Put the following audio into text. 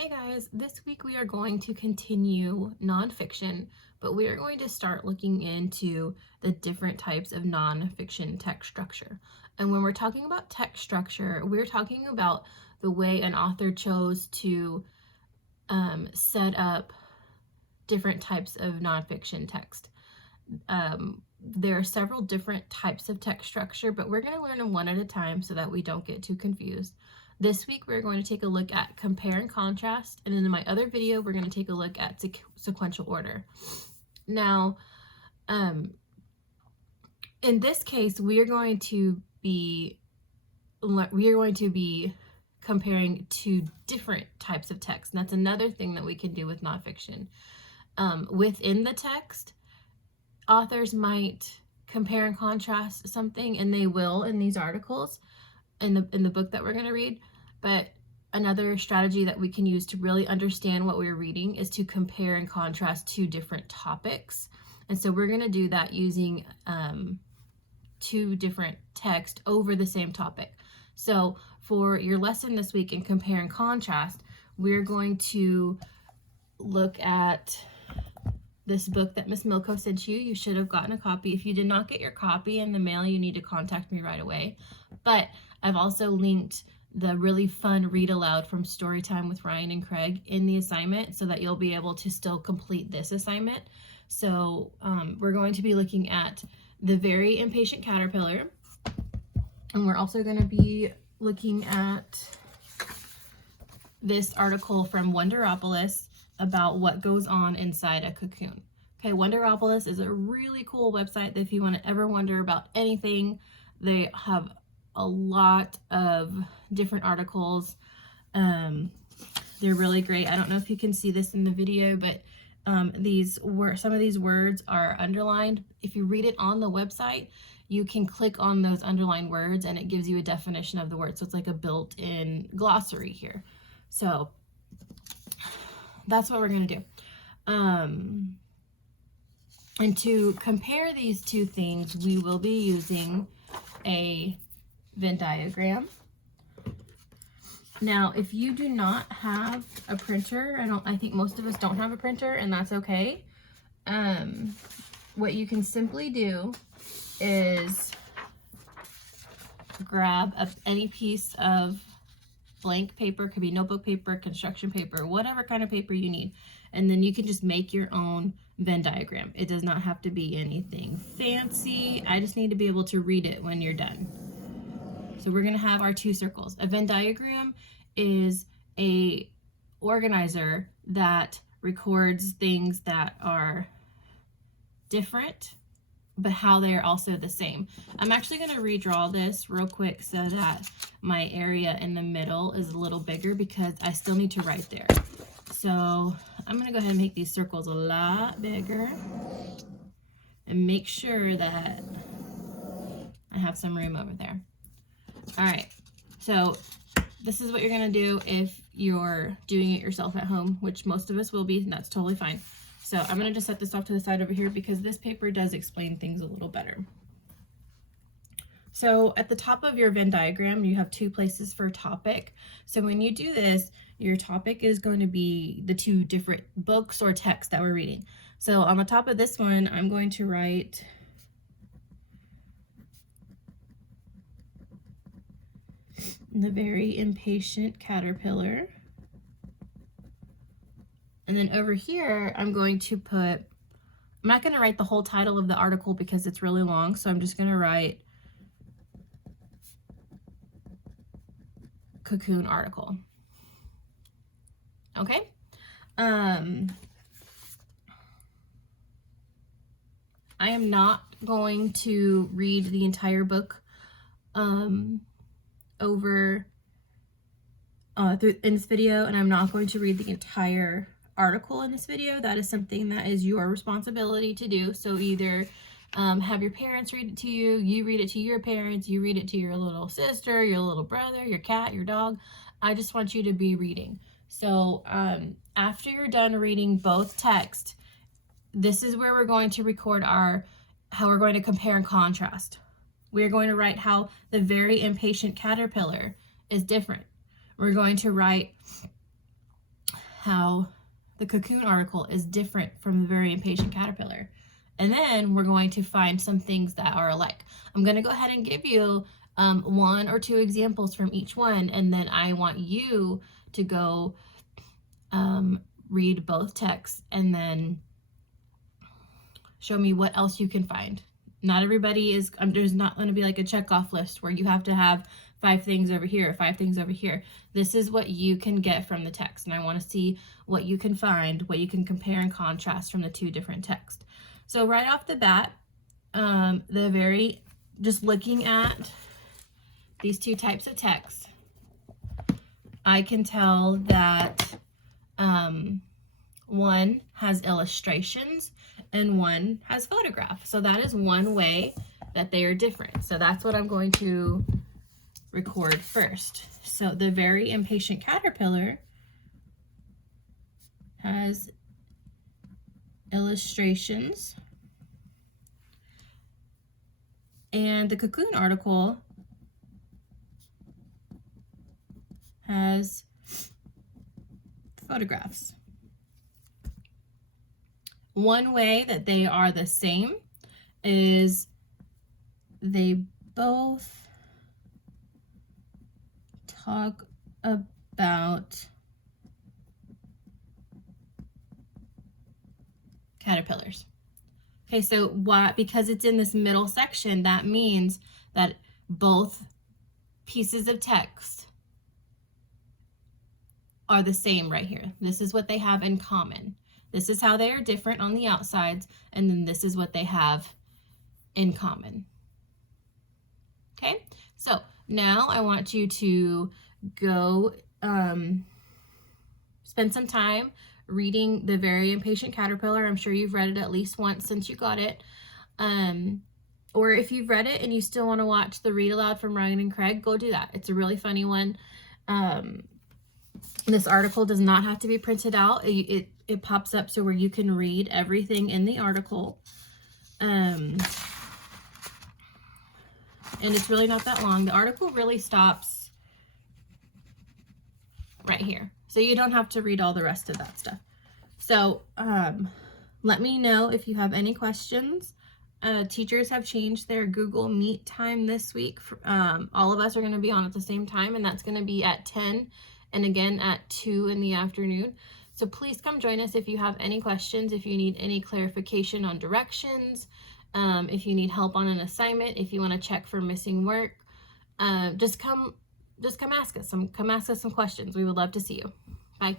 Hey guys, this week we are going to continue nonfiction, but we are going to start looking into the different types of nonfiction text structure. And when we're talking about text structure, we're talking about the way an author chose to set up different types of nonfiction text. There are several different types of text structure, but we're going to learn them one at a time so that we don't get too confused. This week, we're going to take a look at compare and contrast, and in my other video, we're going to take a look at sequential order. Now, in this case, we are going to be comparing two different types of text. And that's another thing that we can do with nonfiction. Within the text, authors might compare and contrast something, and they will in these articles in the book that we're going to read. But another strategy that we can use to really understand what we're reading is to compare and contrast two different topics. And so we're going to do that using two different texts over the same topic. So for your lesson this week in compare and contrast, we're going to look at this book that Miss Milko sent you. You should have gotten a copy. If you did not get your copy in the mail, you need to contact me right away. But I've also linked the really fun read aloud from Storytime with Ryan and Craig in the assignment so that you'll be able to still complete this assignment. So we're going to be looking at The Very Impatient Caterpillar, and we're also going to be looking at this article from Wonderopolis about what goes on inside a cocoon. Okay, Wonderopolis is a really cool website that if you want to ever wonder about anything, they have a lot of different articles. They're really great. I don't know if you can see this in the video, but some of these words are underlined. If you read it on the website, you can click on those underlined words and it gives you a definition of the word. So it's like a built-in glossary here. So that's what we're going to do. And to compare these two things, we will be using a Venn diagram. Now, if you do not have a printer, I think most of us don't have a printer, and that's okay. What you can simply do is grab any piece of blank paper, could be notebook paper, construction paper, whatever kind of paper you need, and then you can just make your own Venn diagram. It does not have to be anything fancy. I just need to be able to read it when you're done. So we're going to have our two circles. A Venn diagram is a organizer that records things that are different, but how they're also the same. I'm actually going to redraw this real quick so that my area in the middle is a little bigger because I still need to write there. So I'm going to go ahead and make these circles a lot bigger and make sure that I have some room over there. All right, so this is what you're going to do if you're doing it yourself at home, which most of us will be, and that's totally fine. So I'm going to just set this off to the side over here because this paper does explain things a little better. So at the top of your Venn diagram, you have two places for topic. So when you do this, your topic is going to be the two different books or texts that we're reading. So on the top of this one, I'm going to write The Very Impatient Caterpillar. And then over here, I'm going to I'm not going to write the whole title of the article because it's really long, so I'm just going to write Cocoon article. Okay? I am not going to read the entire book in this video, and I'm not going to read the entire article in this video. That is something that is your responsibility to do. So either have your parents read it to you, you read it to your parents, you read it to your little sister, your little brother, your cat, your dog. I just want you to be reading. So after you're done reading both texts, this is where we're going to record how we're going to compare and contrast. We're going to write how The Very Impatient Caterpillar is different. We're going to write how the cocoon article is different from the very impatient caterpillar. And then we're going to find some things that are alike. I'm going to go ahead and give you 1 or 2 examples from each one, and then I want you to go read both texts and then show me what else you can find. Not everybody is, there's not going to be like a checkoff list where you have to have 5 things over here, 5 things over here. This is what you can get from the text, and I want to see what you can find, what you can compare and contrast from the 2 different texts. So right off the bat, just looking at these 2 types of text, I can tell that one has illustrations and one has photographs. So that is one way that they are different. So that's what I'm going to record first. So the very impatient caterpillar has illustrations, and the cocoon article has photographs. One way that they are the same is they both talk about caterpillars. Okay, so because it's in this middle section, that means that both pieces of text are the same right here. This is what they have in common. This is how they are different on the outsides, and then this is what they have in common. Okay, so now I want you to go spend some time reading The Very Impatient Caterpillar. I'm sure you've read it at least once since you got it. Or if you've read it and you still want to watch the read aloud from Ryan and Craig, go do that. It's a really funny one. This article does not have to be printed out. It pops up so where you can read everything in the article. And it's really not that long. The article really stops right here. So you don't have to read all the rest of that stuff. So let me know if you have any questions. Teachers have changed their Google Meet time this week. All of us are going to be on at the same time, and that's going to be at 10 and again at 2 in the afternoon. So please come join us if you have any questions, if you need any clarification on directions, if you need help on an assignment, if you want to check for missing work, just come ask us some questions. We would love to see you. Bye.